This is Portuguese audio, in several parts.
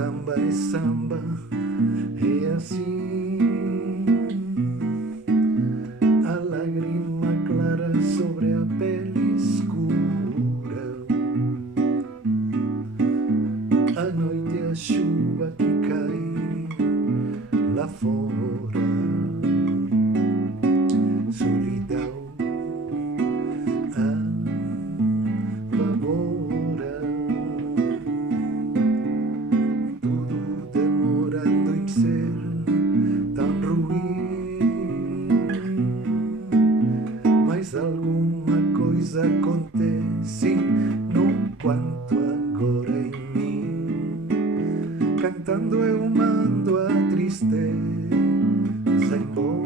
samba é samba, é assim. A lágrima clara sobre a pele escura, a noite é a chuva que cai lá fora. Solidão apavora, tudo demorando em ser tão ruim. Mas alguma coisa acontece no quanto agora em mim. Cantando eu mando a tristeza embora.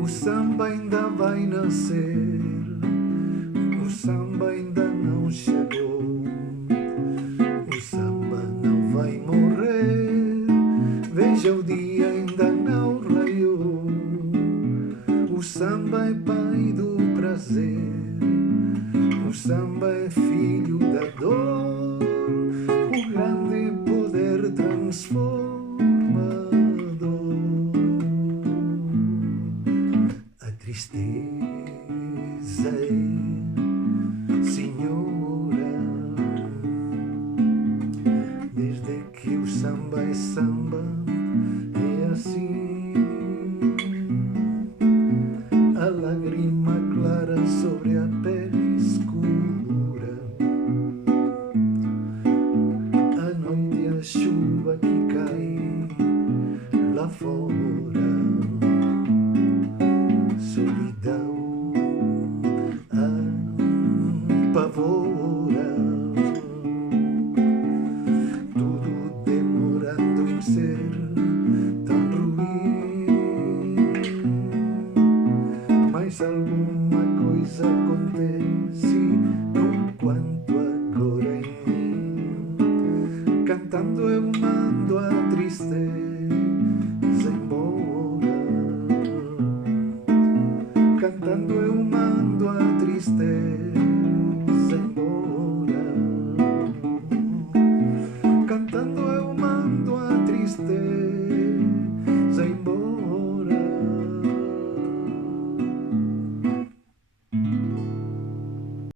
O samba ainda vai nascer, o samba ainda não chegou, o samba não vai morrer. Veja, o dia ainda não raiou. O samba é pai do prazer, o samba é filho da dor, o grande poder transformador. A tristeza é senhora, desde que o samba é samba, é assim. A lágrima clara sobre a pele escura, a noite a chuva que cai lá fora. Solidão apavora, tudo demorando em ser tão ruim. Mas alguma coisa acontece no quanto agora em mim. Cantando eu